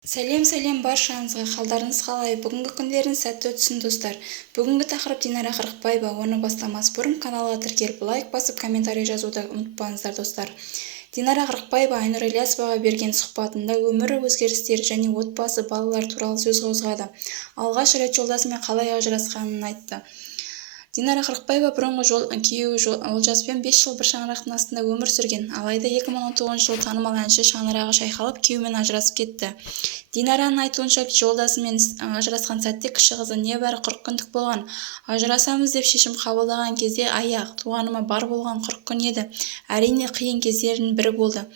Сәлем баршаңызға, қалдарыңыз қалай? Бүгінгі күндеріңіз сәтті өтсін достар. Бүгінгі тақырып Динара Қырықбаева. Оны бастамас бұрын каналға тіркеліп, лайк басып, комментарий жазуды ұмытпаңыздар достар. Динара Қырықбаева Айнұр Ілиясоваға берген сұхбатында өмір өзгерістері және отбасы, балалар туралы сөз қозғады. Алғаш рет жолдасымен қалай ажырасқанын айтты. Динара Қырықбаева бұрынғы күйеуі Олжаспен 5 жыл бір шаңырақтың астында өмір сүрген. Алайда 2019 жылы танымал әнші шаңырағы шайқалып, күйеуімен ажырасып кетті. Динараның айтуынша, жолдасымен ажырасқан сәтте кіші қызы небәрі 40 күндік болған. Ажырасамыз деп шешім қабылдаған кезде аяқ туғаныма бар болған 40 күн еді. Әрине қиын кездердің бірі болды.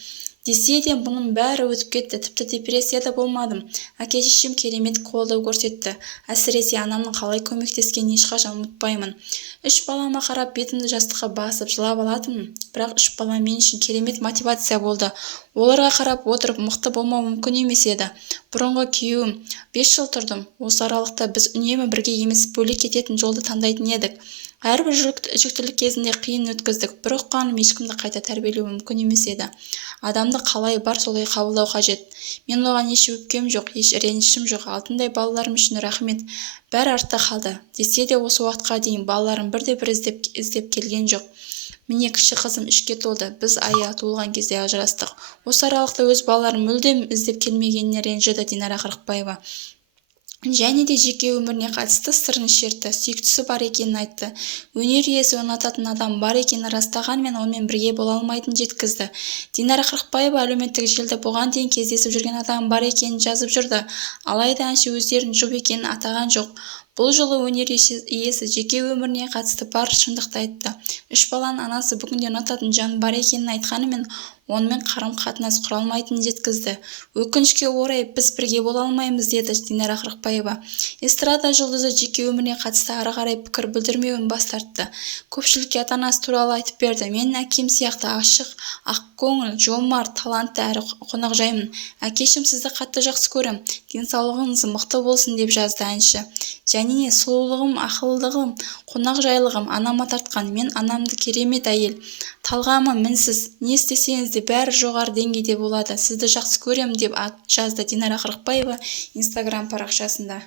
Десе де бұның бәрі өтіп кетті, тіпті депрессияда болмадым. Әке-шешем керемет қолдау көрсетті. Әсіресе анамның қалай көмектескенін ешқашан ұмытпаймын. 3 балама қарап бетімді жастыққа басып жылап алатынмын. Бірақ 3 бала мен үшін керемет мотивация болды. Оларға қарап отырып мықты болмау мүмкін емес еді. Бұрынғы күйеуім 5 жыл тұрдым. Осы аралықта біз үнемі бірге емес, бөлек кететін жолды таңдайтын едік. Әрбір жүктілік кезінде қиын өткіздік. Бір ұққаным, ешкімді қайта тәрбиелеу мүмкін емес еді. Адамды қалай бар солай қабылдау қажет. Мен оған еш өпкем жоқ, еш ренішім жоқ. Алтындай балаларым үшін рахмет. Бәрі артта қалды. Десе де осы уақытқа дейін балаларым бірде-бір іздеп келген жоқ. Міне кіші қызым 3-ке толды. Біз ая туылған кезде ажырастық. Осы аралықта өз балаларым мүлдем іздеп келмегеніне ренжіді Динара Қырықбаева. Және де жеке өміріне қатысты сырын шертті. Сүйіктісі бар екенін айтты. Өнер иесі ұнататын адам бар екенін растағанмен онымен бірге бола алмайтынын жеткізді. Динара Қырықбаева әлеуметтік желіде бұған дейін кездесіп жүрген адам бар екенін жазып жүрді. Алайда әнші өздерін жұп екенін атаған жоқ. Бұл жолы өнер иесі жеке өміріне қатысты бар шындықты айтты. 3 баланың анасы бүгінде ұнататын жан бар екенін айтқанымен онымен қарым-қатынас құра алмайтынын жеткізді. Өкінішке орай біз бірге бола алмаймыз, деді Динара Қырықбаева. Эстрада жұлдызы жеке өміріне қатысты ары қарай пікір білдірмеуін бас тартты. Көпшілікке ата-анасы туралы айтып берді. Менің әкем сияқты ашық, ақкөңіл, жомарт, талантты әрі қонақжаймын. Әкешім, сізді қатты жақсы көрем. Денсаулығыңыз мықты болсын, деп жазды әнші. Және сұлулығым, ақылдығым, қонақжайлығым анама тартқан. Мен анамды керемет әйел. Талғамы мінсіз. Не істесеңіз де бәрі жоғары деңгейде болады. Сізді жақсы көрем, деп жазды Динара Қырықбаева Instagram парақшасында.